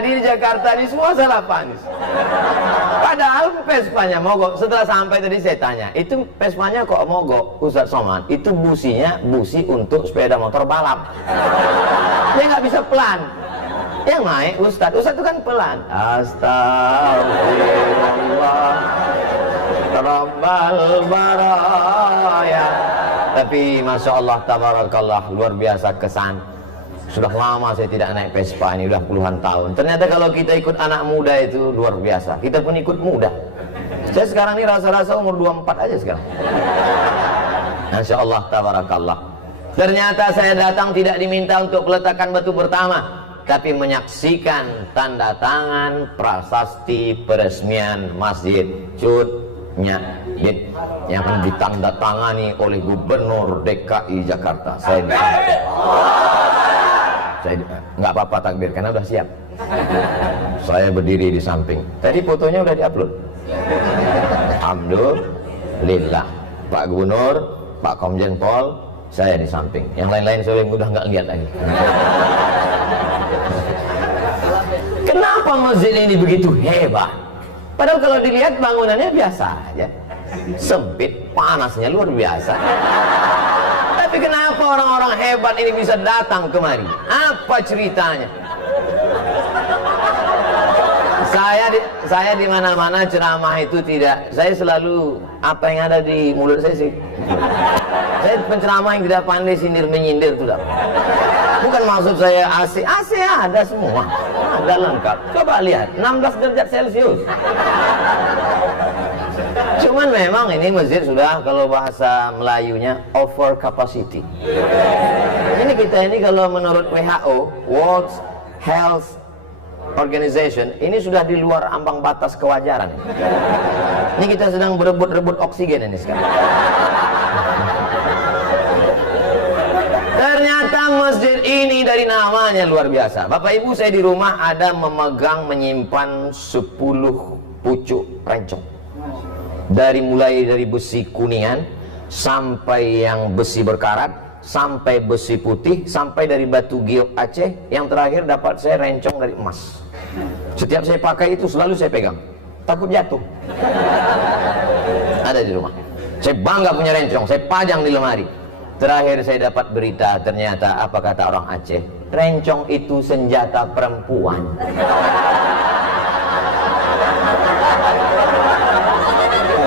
terjadi di Jakarta ini semua salah Pak Anies. Padahal Vespanya mogok. Setelah sampai tadi saya tanya, itu Vespanya kok mogok, Ustadz Somad? Itu businya busi untuk sepeda motor balap. Dia nggak bisa pelan. Yang naik Ustadz itu kan pelan. Astagfirullah Rabbal baraya. Tapi Masya Allah, tabarakallah, luar biasa kesan. Sudah lama saya tidak naik Vespa ini, udah puluhan tahun. Ternyata kalau kita ikut anak muda itu luar biasa. Kita pun ikut muda. Saya sekarang ini rasa-rasa umur 24 aja sekarang. Masya Allah, tabarakallah. Ternyata saya datang tidak diminta untuk peletakan batu pertama, tapi menyaksikan tanda tangan prasasti peresmian Masjid Cut Nyak yang akan ditandatangani oleh Gubernur DKI Jakarta. Saya nggak apa-apa takbir karena udah siap. Saya berdiri di samping. Tadi fotonya udah diupload. Alhamdulillah. Pak Gubernur, Pak Komjen Pol, saya di samping. Yang lain-lain saya udah nggak lihat lagi. Kenapa masjid ini begitu hebat? Padahal kalau dilihat bangunannya biasa aja, sempit, panasnya luar biasa. Tapi kenapa orang-orang hebat ini bisa datang kemari? Apa ceritanya? Saya di mana-mana ceramah itu tidak, saya selalu apa yang ada di mulut saya sih. Saya penceramah yang tidak pandai sindir menyindir itu dah. Bukan maksud saya AC ada semua, ada lengkap. Coba lihat, 16 derajat Celcius. Cuman memang ini masjid sudah, kalau bahasa Melayunya, over capacity. Ini kita ini kalau menurut WHO, World Health Organization, ini sudah di luar ambang batas kewajaran. Ini kita sedang berebut-rebut oksigen ini sekarang. Ternyata masjid ini dari namanya luar biasa. Bapak Ibu, saya di rumah ada menyimpan 10 pucuk rencong. Mulai dari besi kuningan sampai yang besi berkarat, sampai besi putih, sampai dari batu giok Aceh, yang terakhir dapat saya rencong dari emas. Setiap saya pakai itu selalu saya pegang, takut jatuh. Ada di rumah. Saya bangga punya rencong, saya pajang di lemari. Terakhir saya dapat berita, ternyata apa kata orang Aceh, rencong itu senjata perempuan.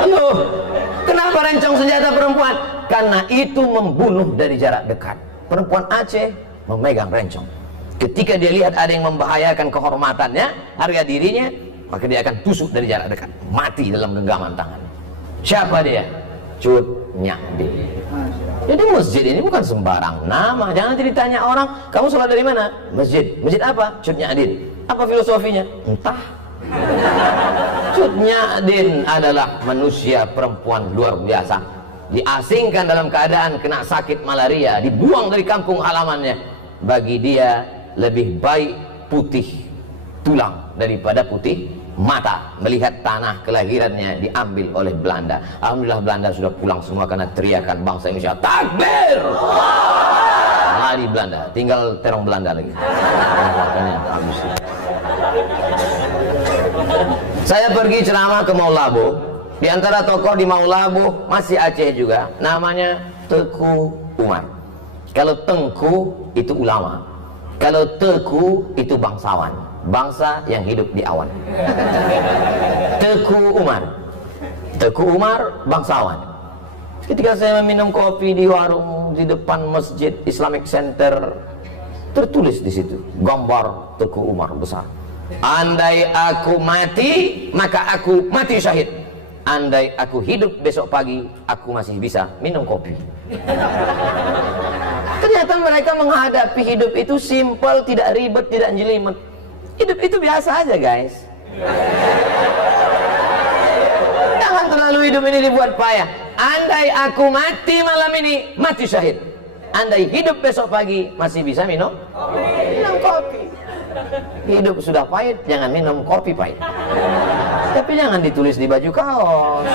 Loh, kenapa rencong senjata perempuan? Karena itu membunuh dari jarak dekat. Perempuan Aceh memegang rencong. Ketika dia lihat ada yang membahayakan kehormatannya, harga dirinya, maka dia akan tusuk dari jarak dekat, mati dalam genggaman tangan. Siapa dia? Cut Nyadin. Jadi masjid ini bukan sembarang nama. Jangan ditanya orang, kamu sholat dari mana? Masjid. Masjid apa? Cut Nyadin. Apa filosofinya? Entah. Cut Nyadin adalah manusia perempuan luar biasa. Diasingkan dalam keadaan kena sakit malaria, dibuang dari kampung halamannya. Bagi dia lebih baik putih tulang daripada putih mata melihat tanah kelahirannya diambil oleh Belanda. Alhamdulillah Belanda sudah pulang semua karena teriakan bangsa Indonesia takbir. Lari Belanda, tinggal terong Belanda lagi. Saya pergi ceramah ke Maulabo. Di antara tokoh di Maulabo masih Aceh juga, namanya Teku Umar. Kalau Tengku itu ulama, kalau Teku itu bangsawan, bangsa yang hidup di awan. Teku Umar bangsawan. Ketika saya meminum kopi di warung di depan Masjid Islamic Center, tertulis di situ gambar Teku Umar besar. Andai aku mati, maka aku mati syahid. Andai aku hidup besok pagi, aku masih bisa minum kopi. Ternyata mereka menghadapi hidup itu simpel, tidak ribet, tidak jelimet. Hidup itu biasa aja, guys. Jangan terlalu hidup ini dibuat payah. Andai aku mati malam ini, mati syahid. Andai hidup besok pagi, masih bisa minum kopi. Hidup sudah pahit, jangan minum kopi pahit. Tapi jangan ditulis di baju kaos.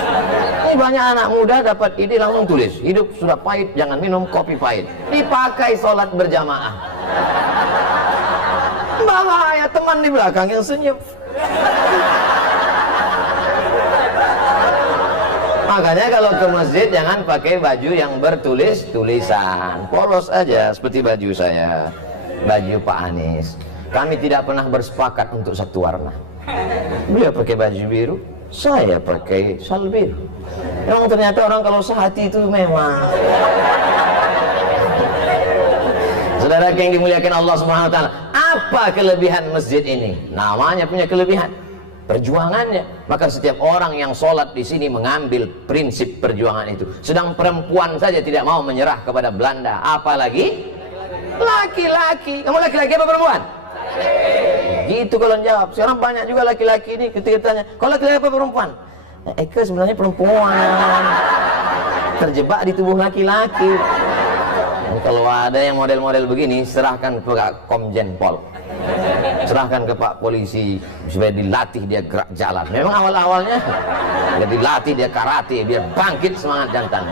Ini banyak anak muda dapat ide langsung tulis, hidup sudah pahit, jangan minum kopi pahit. Dipakai sholat berjamaah. Bahaya, teman di belakang yang senyum. Makanya kalau ke masjid jangan pakai baju yang bertulis-tulisan, polos aja seperti baju saya, baju Pak Anies. Kami tidak pernah bersepakat untuk satu warna. Beliau pakai baju biru, saya pakai sal biru. Memang ternyata orang kalau sehati itu memang. Saudara yang dimuliakan Allah Subhanahu wa taala, apa kelebihan masjid ini? Namanya punya kelebihan, perjuangannya. Maka setiap orang yang sholat di sini mengambil prinsip perjuangan itu. Sedang perempuan saja tidak mau menyerah kepada Belanda, apalagi laki-laki. Kamu laki-laki apa perempuan? Gitu kalau jawab. Sekarang banyak juga laki-laki ini ketika tanya, "Kau laki-laki apa perempuan?" Eka sebenarnya perempuan, terjebak di tubuh laki-laki. Kalau ada yang model-model begini, serahkan ke Komjen Pol, serahkan ke Pak Polisi supaya dilatih dia gerak jalan. Memang awal-awalnya dia dilatih, dia karate, biar bangkit semangat jantan.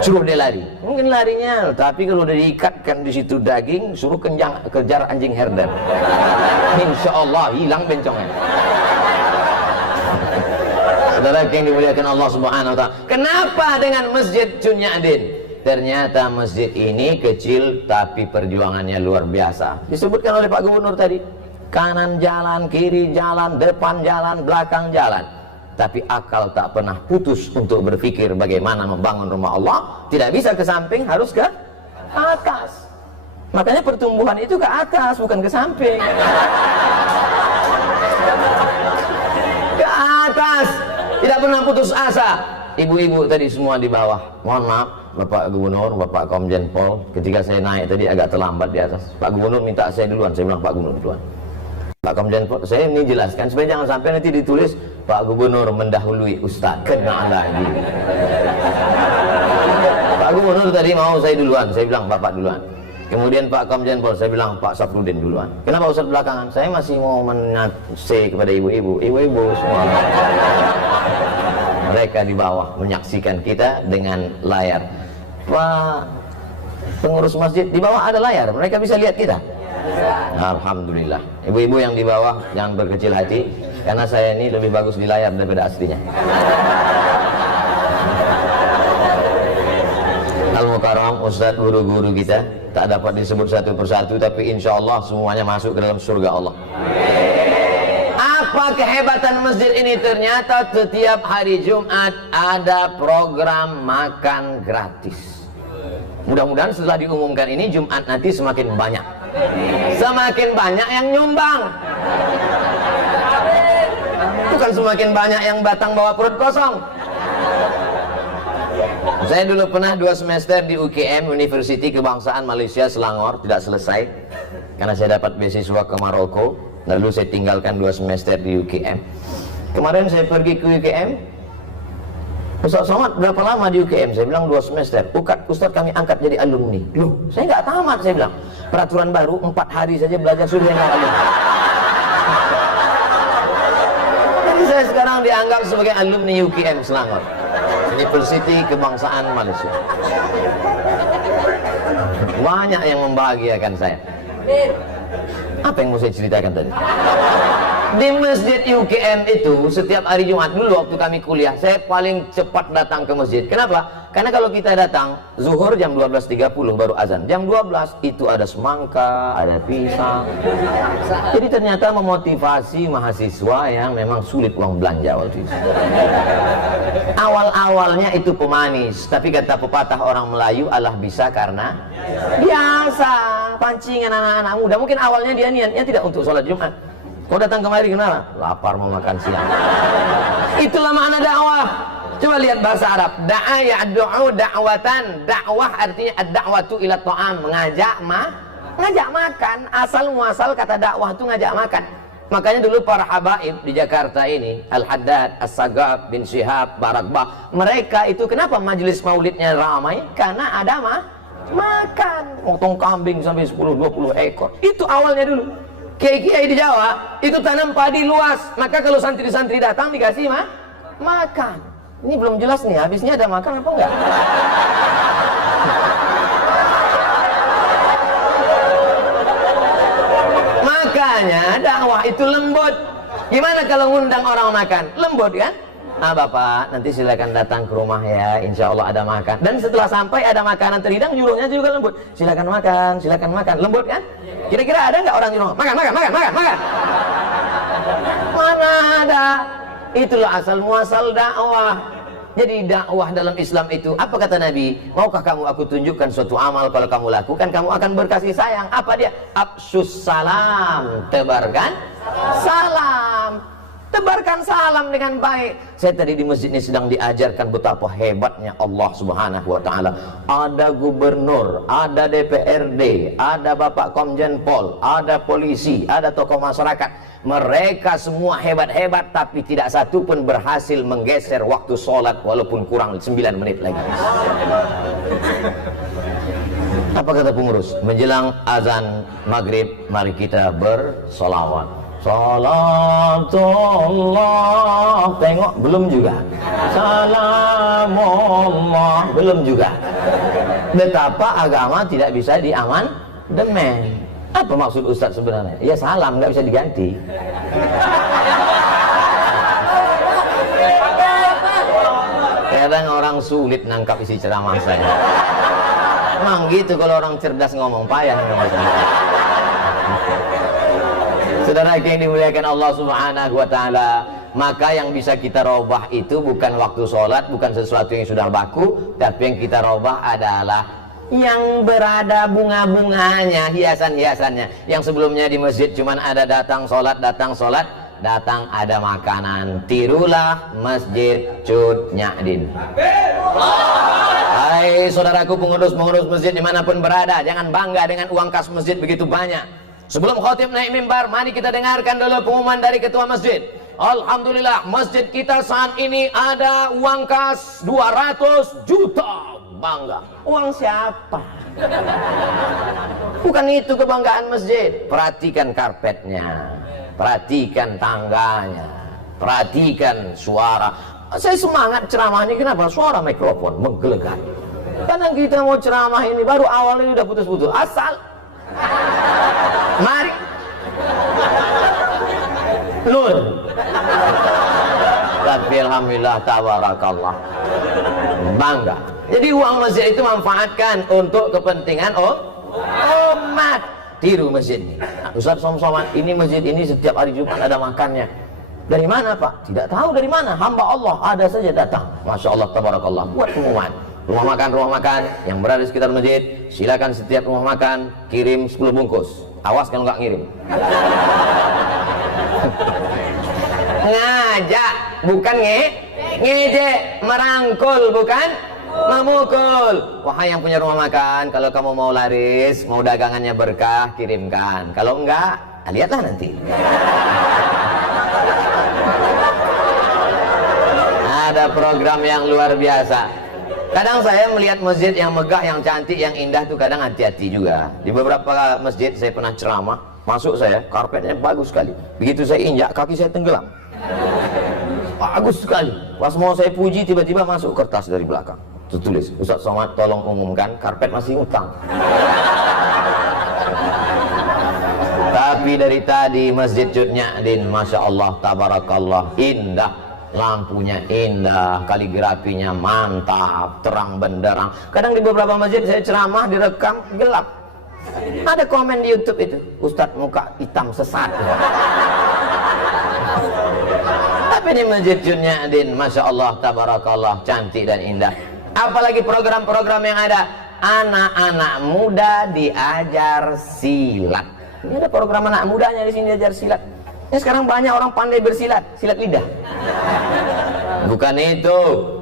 Suruh dia lari, mungkin larinya, tapi kalau udah diikatkan di situ daging, suruh kejar anjing herder, insya Allah hilang bencongnya. Saudara yang dimuliakan Allah Subhanahu wa taala, kenapa dengan Masjid Chunyadin? Ternyata masjid ini kecil tapi perjuangannya luar biasa. Disebutkan oleh Pak Gubernur tadi, kanan jalan, kiri jalan, depan jalan, belakang jalan. Tapi akal tak pernah putus untuk berpikir bagaimana membangun rumah Allah. Tidak bisa ke samping, harus ke atas. Makanya pertumbuhan itu ke atas, bukan ke samping. Ke atas, tidak pernah putus asa. Ibu-ibu tadi semua di bawah, mohon maaf Bapak Gubernur, Bapak Komjen Pol, ketika saya naik tadi agak terlambat di atas. Pak Gubernur minta saya duluan, saya bilang Pak Gubernur duluan. Pak Komjen Pol, saya ini jelaskan supaya jangan sampai nanti ditulis Pak Gubernur mendahului Ustaz, kena lagi. Pak Gubernur tadi mau saya duluan, saya bilang Bapak duluan. Kemudian Pak Komjen Pol, saya bilang Pak Safrudin duluan. Kenapa Ustaz belakangan? Saya masih mau menasih kepada ibu-ibu, ibu-ibu semua. Mereka di bawah menyaksikan kita dengan layar. Pak pengurus masjid, di bawah ada layar, mereka bisa lihat kita. Alhamdulillah. Ibu-ibu yang di bawah jangan berkecil hati, karena saya ini lebih bagus di layar daripada aslinya. Al-Mukarram, Ustadz, guru-guru kita tak dapat disebut satu persatu, tapi insya Allah semuanya masuk ke dalam surga Allah. Apa kehebatan masjid ini? Ternyata setiap hari Jumat ada program makan gratis. Mudah-mudahan setelah diumumkan ini Jumat nanti semakin banyak yang nyumbang, bukan semakin banyak yang batang bawa perut kosong. Saya dulu pernah 2 semester di UKM, University Kebangsaan Malaysia Selangor, tidak selesai karena saya dapat beasiswa ke Maroko. Lalu saya tinggalkan 2 semester di UKM. Kemarin saya pergi ke UKM. Ustaz Somad berapa lama di UKM? Saya bilang 2 semester. Ustaz kami angkat jadi alumni. Loh, saya nggak tamat, saya bilang. Peraturan baru 4 hari saja belajar sudah yang alumni. Jadi saya sekarang dianggap sebagai alumni UKM Selangor, University Kebangsaan Malaysia. Banyak yang membahagiakan saya. Apa yang mau saya ceritakan tadi? Di masjid UKM itu setiap hari Jumat, dulu waktu kami kuliah, saya paling cepat datang ke masjid. Kenapa? Karena kalau kita datang zuhur jam 12.30 baru azan. Jam 12 itu ada semangka, ada pisang. Jadi ternyata memotivasi mahasiswa yang memang sulit uang belanja waktu itu. Awal-awalnya itu pemanis, tapi kata pepatah orang Melayu, Allah bisa karena biasa. Pancingan anak-anak muda, mungkin awalnya dia niatnya tidak untuk sholat Jumat. Kau datang kemari kenapa? Lapar mau makan siang. Itulah makna dakwah. Coba lihat bahasa Arab. Da'a ya'du'u da'watan. Dakwah artinya ad-da'watu ila ta'am, ngajak makan. Asal muasal kata dakwah itu ngajak makan. Makanya dulu para habaib di Jakarta ini, Al-Haddad, As-Sagaf, bin Syihab, Barakbah, mereka itu kenapa majelis maulidnya ramai? Karena ada makan. Motong kambing sampai 10-20 ekor. Itu awalnya dulu. Kiai-kiai di Jawa itu tanam padi luas, maka kalau santri-santri datang dikasih makan. Ini belum jelas nih, habisnya ada makan apa enggak? Makanya dakwah itu lembut. Gimana kalau ngundang orang makan? Lembut kan? Bapak, nanti silakan datang ke rumah ya, insya Allah ada makan. Dan setelah sampai ada makanan terhidang, nyuruhnya juga lembut. Silakan makan, lembut kan? Kira-kira ada nggak orang nyuruh makan? Mana ada? Itulah asal muasal dakwah. Jadi dakwah dalam Islam itu, apa kata Nabi? Maukah kamu aku tunjukkan suatu amal, kalau kamu lakukan kamu akan berkasih sayang. Apa dia? Afsyus salam, tebarkan salam. Tebarkan salam dengan baik. Saya tadi di masjid ini sedang diajarkan betapa hebatnya Allah Subhanahu wa taala. Ada gubernur, ada DPRD, ada Bapak Komjen Pol, ada polisi, ada tokoh masyarakat. Mereka semua hebat-hebat, tapi tidak satu pun berhasil menggeser waktu sholat walaupun kurang 9 menit lagi. Apa kata pengurus? Menjelang azan maghrib, mari kita bersolawat. Salatullah, tengok belum juga. Salamullah, belum juga. Betapa agama tidak bisa diamandemen. Apa maksud Ustadz sebenarnya? Ya salam, nggak bisa diganti. Kadang orang sulit nangkap isi ceramah saya. Emang gitu kalau orang cerdas ngomong, payah ngomong. Saudara yang dimuliakan Allah Subhanahu wa taala, maka yang bisa kita robah itu bukan waktu sholat, bukan sesuatu yang sudah baku, tapi yang kita robah adalah yang berada bunga-bunganya, hiasan-hiasannya. Yang sebelumnya di masjid cuman ada datang sholat, datang ada makanan. Tirulah Masjid Cut Nyadin. Hai saudaraku pengurus-pengurus masjid dimanapun berada, jangan bangga dengan uang kas masjid begitu banyak. Sebelum khatib naik mimbar, mari kita dengarkan dulu pengumuman dari ketua masjid. Alhamdulillah, masjid kita saat ini ada uang kas 200 juta. Bangga. Uang siapa? Bukan itu kebanggaan masjid. Perhatikan karpetnya, perhatikan tangganya, perhatikan suara. Saya semangat ceramah ini, kenapa? Suara mikrofon menggelegar. Karena kita mau ceramah ini baru awal ini udah putus-putus. Asal mari Nur. Tapi alhamdulillah tabarakallah, bangga. Jadi uang masjid itu manfaatkan untuk kepentingan umat. Tiru masjid ini. Ustaz Somad, ini masjid ini setiap hari Jumat ada makannya. Dari mana Pak? Tidak tahu dari mana. Hamba Allah ada saja datang. Masya Allah tabarakallah. Buat pengumuman. Rumah makan yang berada di sekitar masjid, silakan setiap rumah makan kirim 10 bungkus. Awas kalau nggak ngirim. Ngajak, bukan ngejek, merangkul, bukan memukul. Wahai yang punya rumah makan, kalau kamu mau laris, mau dagangannya berkah, kirimkan. Kalau enggak, lihatlah nanti. Ada program yang luar biasa. Kadang saya melihat masjid yang megah, yang cantik, yang indah tuh kadang hati-hati juga. Di beberapa masjid saya pernah ceramah, masuk saya, karpetnya bagus sekali. Begitu saya injak, kaki saya tenggelam. Bagus sekali. Pas mau saya puji, tiba-tiba masuk kertas dari belakang. Tertulis, Ustaz Somad tolong umumkan, karpet masih utang. Tapi dari tadi Masjid Cut Nyadin, Masya Allah, tabarakallah, indah. Lampunya indah, kaligrafinya mantap, terang benderang. Kadang di beberapa masjid saya ceramah direkam gelap. Ada komen di YouTube itu, Ustadz muka hitam sesat. Tapi di Masjid Cut Nyadin, Masya Allah, tabarakallah, cantik dan indah. Apalagi program-program yang ada, anak-anak muda diajar silat. Ini ada program anak mudanya di sini diajar silat. Ya, sekarang banyak orang pandai bersilat, silat lidah. Bukan itu,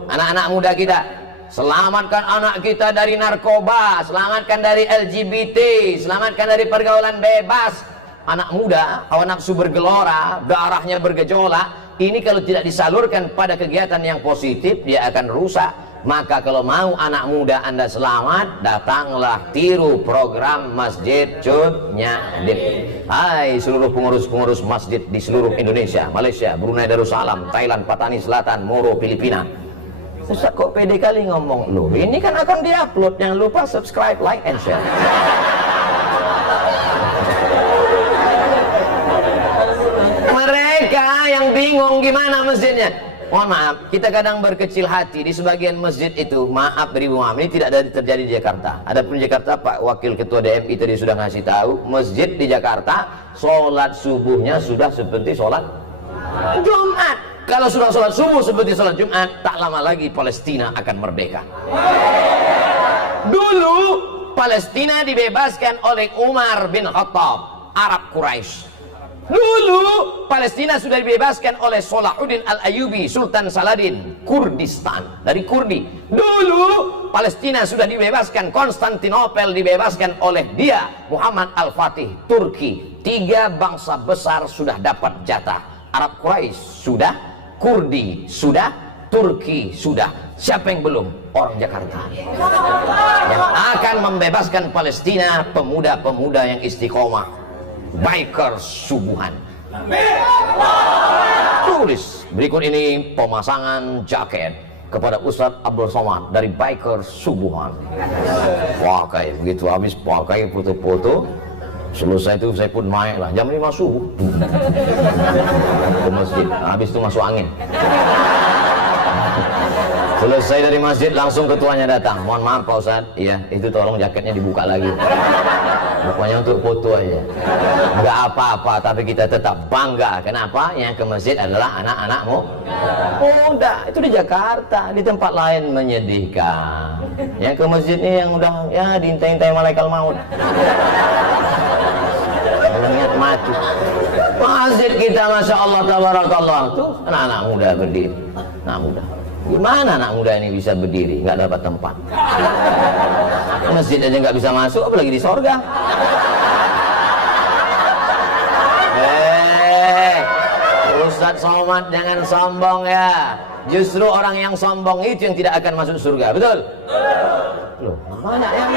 anak-anak muda kita. Selamatkan anak kita dari narkoba, selamatkan dari LGBT, selamatkan dari pergaulan bebas. Anak muda, hawa nafsu bergelora, darahnya bergejolak. Ini kalau tidak disalurkan pada kegiatan yang positif, dia akan rusak. Maka kalau mau anak muda Anda selamat, datanglah tiru program Masjid Cut Nyadin. Hai seluruh pengurus-pengurus masjid di seluruh Indonesia, Malaysia, Brunei Darussalam, Thailand, Patani Selatan, Moro, Filipina. Ustaz kok pede kali ngomong? Loh, ini kan akan diupload, jangan lupa subscribe, like, and share. Mereka yang bingung gimana masjidnya. Mohon maaf, kita kadang berkecil hati di sebagian masjid itu. Maaf beri maaf, ini tidak ada terjadi di Jakarta. Adapun di Jakarta, Pak Wakil Ketua DMI tadi sudah ngasih tahu, masjid di Jakarta sholat subuhnya sudah seperti sholat Jumat. Kalau sudah sholat subuh seperti sholat Jumat, tak lama lagi Palestina akan merdeka. Dulu Palestina dibebaskan oleh Umar bin Khattab, Arab Quraisy. Dulu Palestina sudah dibebaskan oleh Salahuddin Al-Ayyubi, Sultan Saladin, Kurdistan, dari Kurdi. Dulu Palestina sudah dibebaskan, Konstantinopel dibebaskan oleh dia, Muhammad Al-Fatih, Turki. 3 bangsa besar sudah dapat jatah. Arab Quraisy sudah, Kurdi sudah, Turki sudah. Siapa yang belum? Orang Jakarta. Yang akan membebaskan Palestina, pemuda-pemuda yang istiqomah, bikers subuhan. Tulis berikut ini pemasangan jaket kepada Ustadz Abdul Somad dari bikers subuhan. Pakai begitu, habis pakai foto-foto, selesai itu saya pun naik lah jam 5 subuh ke masjid. Habis itu masuk angin. Selesai dari masjid langsung ketuanya datang. Mohon maaf Pak Ustadz, iya itu tolong jaketnya dibuka lagi. Pokoknya untuk foto aja. Enggak apa-apa, tapi kita tetap bangga. Kenapa? Yang ke masjid adalah anak-anakmu. Oh enggak, itu di Jakarta. Di tempat lain menyedihkan. Yang ke masjid ini yang udah ya diintai-intai malaikat maut. Ingat mati. Masjid kita Masya Allah tabarakallah tuh anak-anak muda berdiri. Anak muda. Gimana anak muda ini bisa berdiri? Nggak dapat tempat. Masjid aja nggak bisa masuk, apalagi di sorga. Ustadz Somad jangan sombong ya. Justru orang yang sombong itu yang tidak akan masuk surga. Betul? Loh, mana yang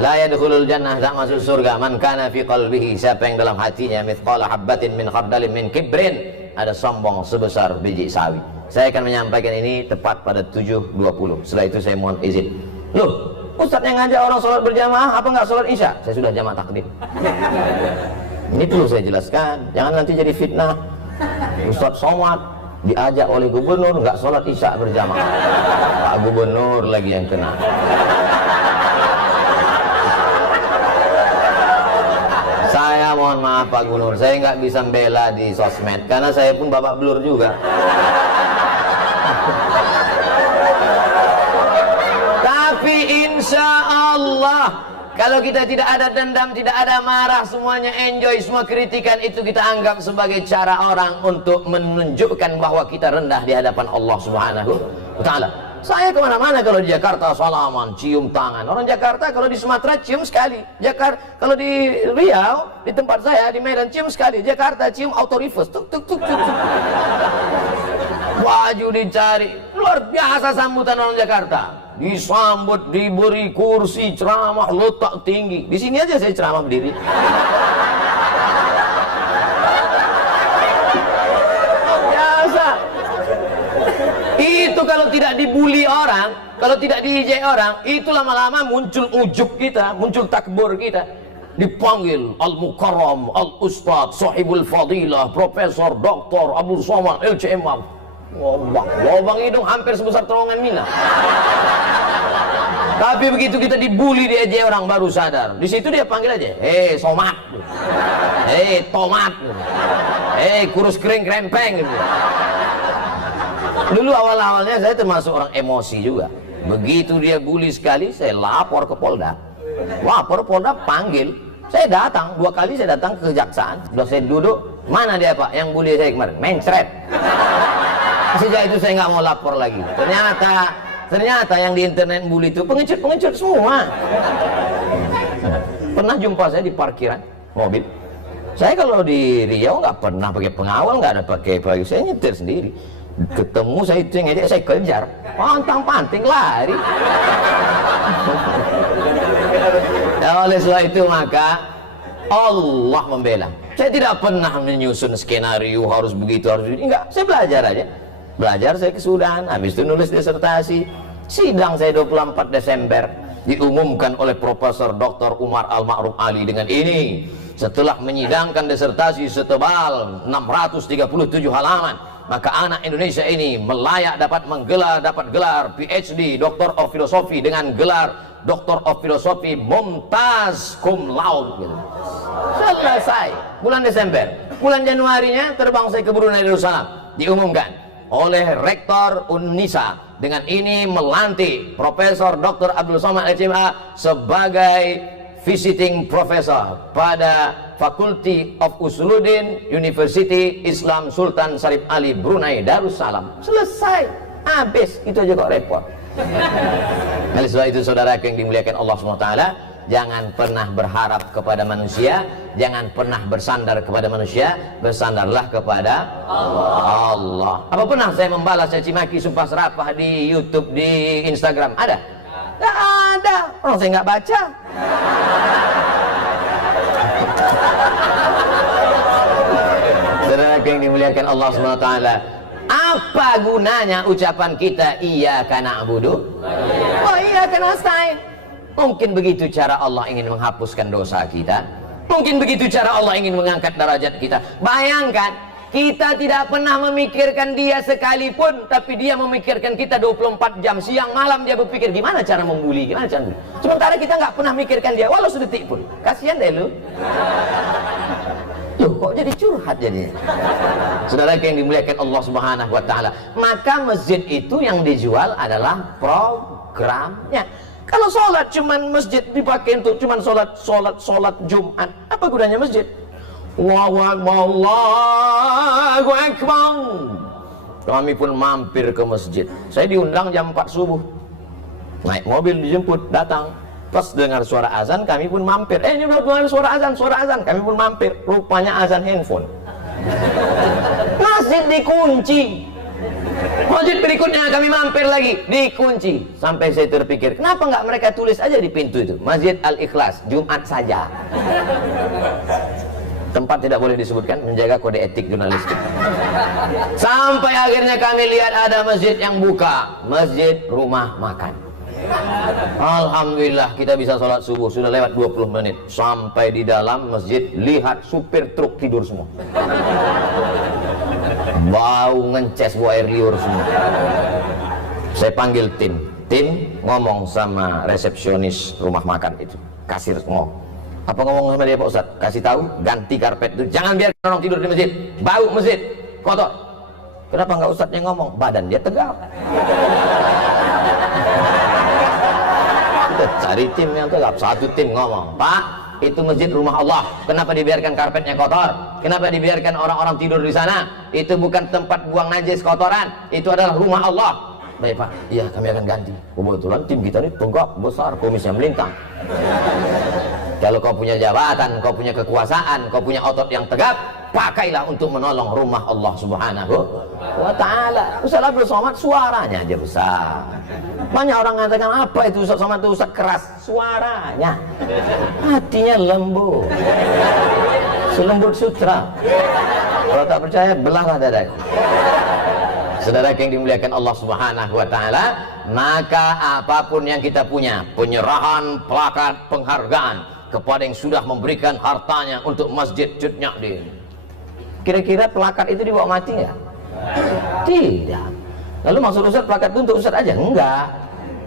la yadkhulul jannah, tak masuk surga man kana fi qalbihi, siapa yang dalam hatinya mithqala habbatin min khardalin min kibrin, ada sombong sebesar biji sawi. Saya akan menyampaikan ini tepat pada 7.20. Setelah itu saya mohon izin. Loh, Ustadz yang ngajak orang sholat berjamaah apa nggak sholat isya? Saya sudah jamaah takdim. Ini perlu saya jelaskan, jangan nanti jadi fitnah. Ustadz Somad diajak oleh gubernur nggak sholat isya berjamaah. Pak Gubernur lagi yang kena. Saya mohon maaf Pak Gubernur, saya nggak bisa membela di sosmed karena saya pun babak belur juga. Tapi insya Allah kalau kita tidak ada dendam, tidak ada marah, semuanya enjoy, semua kritikan itu kita anggap sebagai cara orang untuk menunjukkan bahwa kita rendah di hadapan Allah Subhanahu wa Ta'ala. Saya kemana-mana kalau di Jakarta salaman, cium tangan. Orang Jakarta kalau di Sumatera cium sekali. Jakarta kalau di Riau, di tempat saya di Medan cium sekali. Jakarta cium auto reverse, tuk tuk tuk tuk. Baju dicari, luar biasa sambutan orang Jakarta. Disambut, diberi kursi, ceramah, letak tinggi. Di sini aja saya ceramah berdiri. Biasa. Itu kalau tidak dibully orang, kalau tidak diijai orang, itu lama-lama muncul ujub kita, muncul takbur kita. Dipanggil Al-Mukarram, Al-Ustadz, Sahibul Fadilah, Profesor, Doktor, Abdul Somad, LCM. Lobang hidung hampir sebesar terowongan Mina. Tapi begitu kita dibully, diajai orang baru sadar. Di situ dia panggil aja, Somad, Tomat, kurus kering krempeng gitu. Dulu awal-awalnya saya termasuk orang emosi juga. Begitu dia bully sekali, saya lapor ke Polda. Lapor Polda panggil. Saya datang, 2 kali saya datang ke kejaksaan. Sudah saya duduk, mana dia Pak yang bully saya kemarin? Mencret. Sejak itu saya nggak mau lapor lagi. Ternyata yang di internet bully itu pengecut semua. Pernah jumpa saya di parkiran mobil. Saya kalau di Riau nggak pernah pakai pengawal, nggak ada pakai, saya nyetir sendiri. Ketemu saya itu yang ngejek, saya kejar, pantang-panting lari. Oleh sebab itu maka Allah membela. Saya tidak pernah menyusun skenario harus begitu, harus begini. Enggak, saya belajar aja. Belajar saya kesudahan, habis itu nulis disertasi. Sidang saya 24 Desember diumumkan oleh Profesor Dr. Umar Al-Ma'ruf Ali dengan ini. Setelah menyidangkan disertasi setebal 637 halaman, maka anak Indonesia ini melayak dapat gelar PhD, Doctor of Philosophy, dengan gelar Doctor of Philosophy Mumtaz Cum Laude gitu. Selesai bulan Desember. Bulan Januarinya terbang saya ke Brunei Darussalam, diumumkan oleh Rektor Unnisa dengan ini melantik Profesor Dr. Abdul Somad LCMA sebagai visiting professor pada Faculty of Usuluddin University Islam Sultan Syarif Ali Brunei Darussalam. Selesai, habis, itu aja kok repot. Oleh sebab itu saudara yang dimuliakan Allah SWT, jangan pernah berharap kepada manusia, jangan pernah bersandar kepada manusia, bersandarlah kepada Allah. Apa pernah saya membalas caci maki sumpah serapah di YouTube, di Instagram? Ada? Tidak ada, orang saya nggak baca. Saudara yang dimuliakan Allah SWT, apa gunanya ucapan kita iyyaka na'budu wa iyyaka nasta'in? Mungkin begitu cara Allah ingin menghapuskan dosa kita, mungkin begitu cara Allah ingin mengangkat derajat kita. Bayangkan, kita tidak pernah memikirkan dia sekalipun, tapi dia memikirkan kita 24 jam, siang malam dia berpikir gimana cara membuli, gimana cara membuli. Sementara kita nggak pernah memikirkan dia walau sedetik pun. Kasihan deh lu. Loh, kok jadi curhat jadinya? Saudara yang dimuliakan Allah Subhanahu wa taala, maka masjid itu yang dijual adalah programnya. Kalau sholat cuman masjid dipakai untuk cuman sholat Jumat, apa gunanya masjid? Allahu Akbar, Allahu Akbar. Kami pun mampir ke masjid. Saya diundang jam 4 subuh. Naik mobil dijemput, datang. Pas dengar suara azan, kami pun mampir. Ini udah dengar suara azan. Kami pun mampir. Rupanya azan handphone. Masjid dikunci. Masjid berikutnya kami mampir lagi, dikunci. Sampai saya terpikir, kenapa nggak mereka tulis aja di pintu itu, Masjid Al-Ikhlas, Jumat saja. Tempat tidak boleh disebutkan, menjaga kode etik jurnalistik. Sampai akhirnya kami lihat ada masjid yang buka, masjid rumah makan. Alhamdulillah kita bisa sholat subuh, sudah lewat 20 menit. Sampai di dalam masjid, lihat supir truk tidur semua. Bau ngences, bau air liur semua. Saya panggil tim ngomong sama resepsionis rumah makan itu, kasir ngomong. Apa ngomong sama dia Pak Ustadz? Kasih tahu, ganti karpet itu, jangan biarkan orang tidur di masjid, bau masjid, kotor. Kenapa nggak Ustadz yang ngomong? Badan dia tegak. Kita cari tim yang tegap. Satu tim ngomong, Pak, itu masjid rumah Allah, kenapa dibiarkan karpetnya kotor? Kenapa dibiarkan orang-orang tidur di sana? Itu bukan tempat buang najis kotoran, itu adalah rumah Allah. Baik Pak, iya kami akan ganti. Kebetulan tim kita ini tegak, besar, kumisnya melintang. Kalau kau punya jabatan, kau punya kekuasaan, kau punya otot yang tegap, pakailah untuk menolong rumah Allah Subhanahu wa ta'ala. Ustaz Abdul Somad suaranya aja besar. Banyak orang mengatakan, apa itu Ustaz Somad itu Ustaz keras? Suaranya, hatinya lembut, selembut sutra. Kalau tak percaya, belahlah dadaku. Saudara yang dimuliakan Allah Subhanahu wa ta'ala, maka apapun yang kita punya, penyerahan plakat penghargaan kepada yang sudah memberikan hartanya untuk Masjid Cut Nyak. Kira-kira plakat itu dibawa mati nggak? Tidak. Lalu maksud Ustaz plakat itu untuk Ustaz aja? Enggak.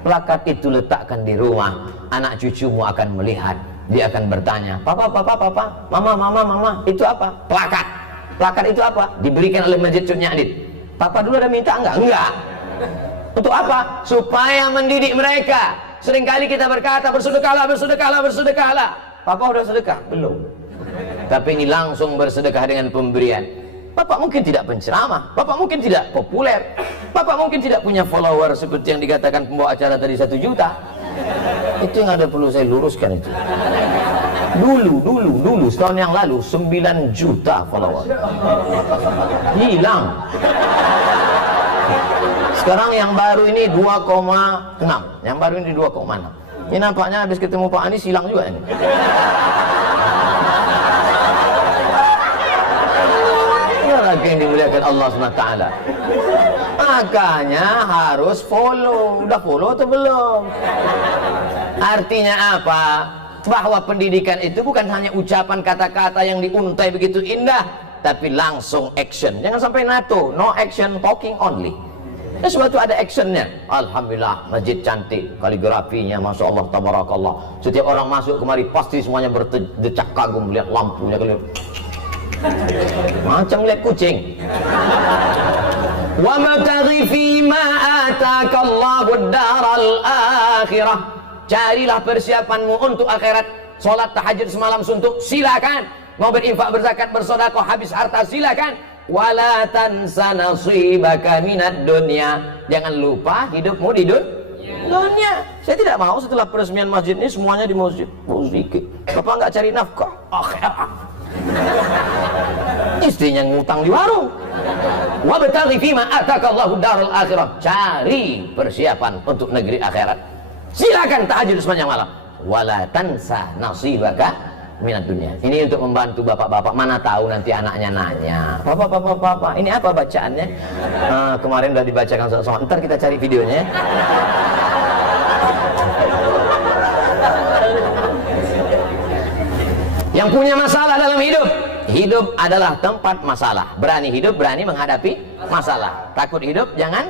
Plakat itu letakkan di rumah, anak cucumu akan melihat, dia akan bertanya, papa, mama, itu apa? Plakat. Plakat itu apa? Diberikan oleh Masjid Cut Nyak. Papa dulu ada minta enggak? Enggak. Untuk apa? Supaya mendidik mereka. Seringkali kita berkata bersedekahlah. Papa udah sedekah? Belum. Tapi ini langsung bersedekah dengan pemberian. Bapak mungkin tidak penceramah, Bapak mungkin tidak populer, Bapak mungkin tidak punya follower seperti yang dikatakan pembawa acara tadi 1 juta. Itu yang ada perlu saya luruskan itu. Dulu setahun yang lalu 9 juta follower. Hilang. Sekarang yang baru ini 2,6. Yang baru ini 2,6. Ini nampaknya habis ketemu Pak Anies hilang juga ini. Ini lagi yang dimuliakan Allah SWT. Makanya harus follow. Udah follow atau belum? Artinya apa? bahwa pendidikan itu bukan hanya ucapan kata-kata yang diuntai begitu indah, tapi langsung action. Jangan sampai NATO, no action, talking only. Ya, sebab itu ada actionnya. Alhamdulillah, masjid cantik, kaligrafinya, masya Allah, tabarakallah. Setiap orang masuk kemari pasti semuanya berdecak kagum lihat lampunya, macam lihat kucing. Wa mabtaghi fima atakallahu ad-daral akhirah. Carilah persiapanmu untuk akhirat. Salat tahajud semalam suntuk, silakan. Mau berinfak, berzakat, bersedekah, habis harta, silakan. Wala tansa nasibaka minad dunya. Jangan lupa hidupmu di dunia. Saya tidak mau setelah peresmian masjid ini semuanya di masjid. Sedikit. Bapak nggak cari nafkah? Akhirat. Istrinya ngutang di warung. Wa bataghi fima atakallahu darul akhirah. Cari persiapan untuk negeri akhirat. Silakan tahajud sepanjang malam. Wala tansa nasibaka minat dunia. Ini untuk membantu bapak-bapak. Mana tahu nanti anaknya nanya, Bapak, ini apa bacaannya? Kemarin udah dibacakan sama. Ntar kita cari videonya. Yang punya masalah dalam hidup, hidup adalah tempat masalah. Berani hidup, berani menghadapi masalah. Takut hidup, jangan.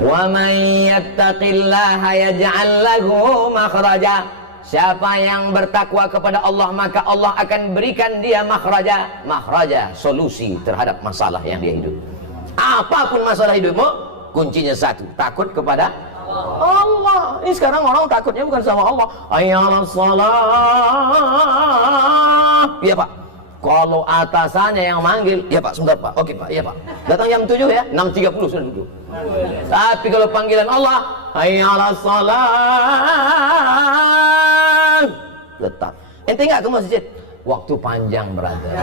Wa may yattaqillaha yaj'al lahu makhraja. Siapa yang bertakwa kepada Allah, maka Allah akan berikan dia makhraja, solusi terhadap masalah yang dia hidup. Apapun masalah hidupmu, kuncinya satu, takut kepada Allah. Ini sekarang orang takutnya bukan sama Allah. Hayyalas shalah. Iya Pak. Kalau atasannya yang manggil, ya Pak, sebentar Pak. Oke Pak, iya Pak. Datang jam 7 ya, 6.30 sudah duduk. Tapi kalau panggilan Allah, hayyalas shalah, tetap. Ente nggak ke masjid? Waktu panjang, brother.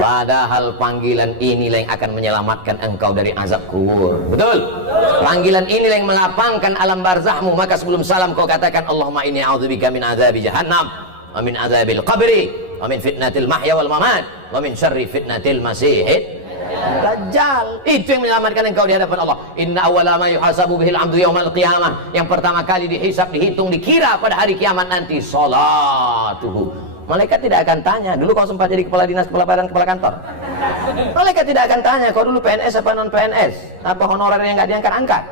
Padahal panggilan inilah yang akan menyelamatkan engkau dari azab kubur. Betul? Panggilan inilah yang melapangkan alam barzahmu. Maka sebelum salam kau katakan, Allahumma inni a'udzubika min azabi jahannam, wa min azabil qabri, wa min fitnatil mahya wal mamat, wa min syarri fitnatil masihid Dajjal. Itu yang menyelamatkan engkau di hadapan Allah. Inna awwala ma yuhasabu bihil 'abdu yaumal qiyamah. Yang pertama kali dihisab, dihitung, dikira pada hari kiamat nanti salatuhu. Malaikat tidak akan tanya, dulu kau sempat jadi kepala dinas, kepala badan, kepala kantor. Malaikat tidak akan tanya, kau dulu PNS apa non PNS, apa honorernya nggak diangkat-angkat.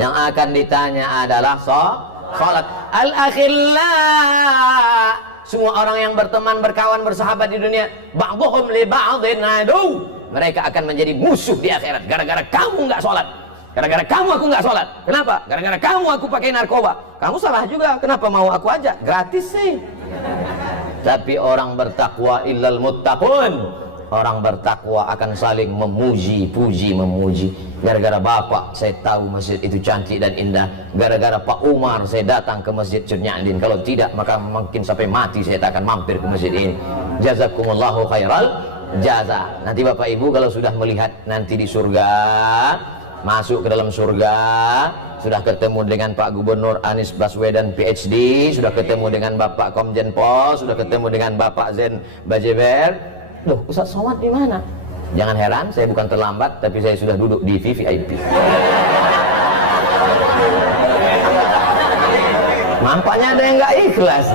Yang akan ditanya adalah salat. Al-akhillah. Semua orang yang berteman, berkawan, bersahabat di dunia, ba'dhum li ba'dhin adu. Mereka akan menjadi musuh di akhirat. Gara-gara kamu nggak sholat. Gara-gara kamu aku nggak sholat. Kenapa? Gara-gara kamu aku pakai narkoba. Kamu salah juga. Kenapa mau aku aja? Gratis sih. Tapi orang bertakwa illal muttaqun. Orang bertakwa akan saling memuji, puji, memuji. Gara-gara Bapak saya tahu masjid itu cantik dan indah. Gara-gara Pak Umar saya datang ke Masjid Cernyaandin. Kalau tidak maka mungkin sampai mati saya tak akan mampir ke masjid ini. Jazakumullahu khairal jaza. Nanti Bapak Ibu kalau sudah melihat nanti di surga, masuk ke dalam surga, sudah ketemu dengan Pak Gubernur Anies Baswedan PhD, sudah ketemu dengan Bapak Komjen Pol, sudah ketemu dengan Bapak Zen Bajeber. Loh, Ustaz Somad di mana? Jangan heran, saya bukan terlambat, tapi saya sudah duduk di VVIP. Nampaknya ada yang nggak ikhlas.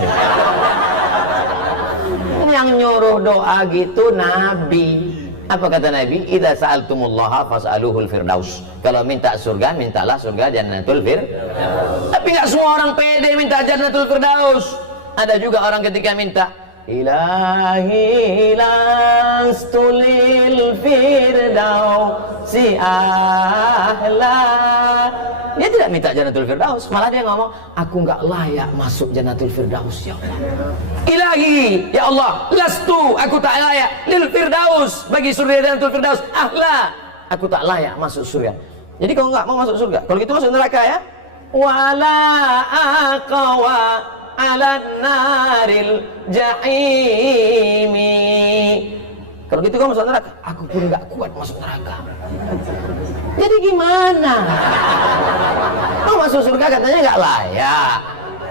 Yang nyuruh doa gitu Nabi. Apa kata Nabi? Idza sa'altumullaha fas'aluhul firdaus. Kalau minta surga, mintalah surga Jannatul Firdaus. Tapi nggak semua orang pede minta Jannatul Firdaus. Ada juga orang ketika minta Ilahi lastulil firdausi ahla. Dia tidak minta Jannatul Firdaus, malah dia ngomong, aku nggak layak masuk Jannatul Firdaus ya Allah. Ilahi, ya Allah, lastu, aku tak layak lil firdaus, bagi surga Jannatul Firdaus ahla, aku tak layak masuk surga. Jadi kau nggak mau masuk surga, kalau gitu masuk neraka ya. Wala aqwa ala naril jahimi. Kalau gitu kamu masuk neraka, aku pun nggak kuat masuk neraka. Jadi gimana? Mau masuk surga katanya nggak layak,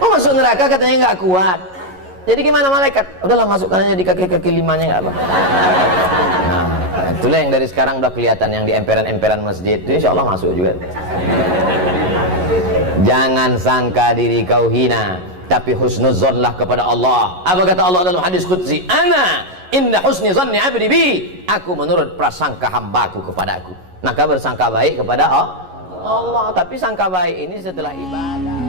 mau masuk neraka katanya nggak kuat. Jadi gimana malaikat? Udahlah masukkan aja di kaki-kaki limanya nggak apa. Nah, itulah yang dari sekarang udah kelihatan yang di emperan-emperan masjid itu, insya Allah masuk juga. Jangan sangka diri kau hina, tapi husnuzonlah kepada Allah. Apa kata Allah dalam hadis qudsi? Ana inda husni zanni abdi bi. Aku menurut prasangka hambaku kepadaku. Maka bersangka baik kepada Allah. Tapi sangka baik ini setelah ibadah.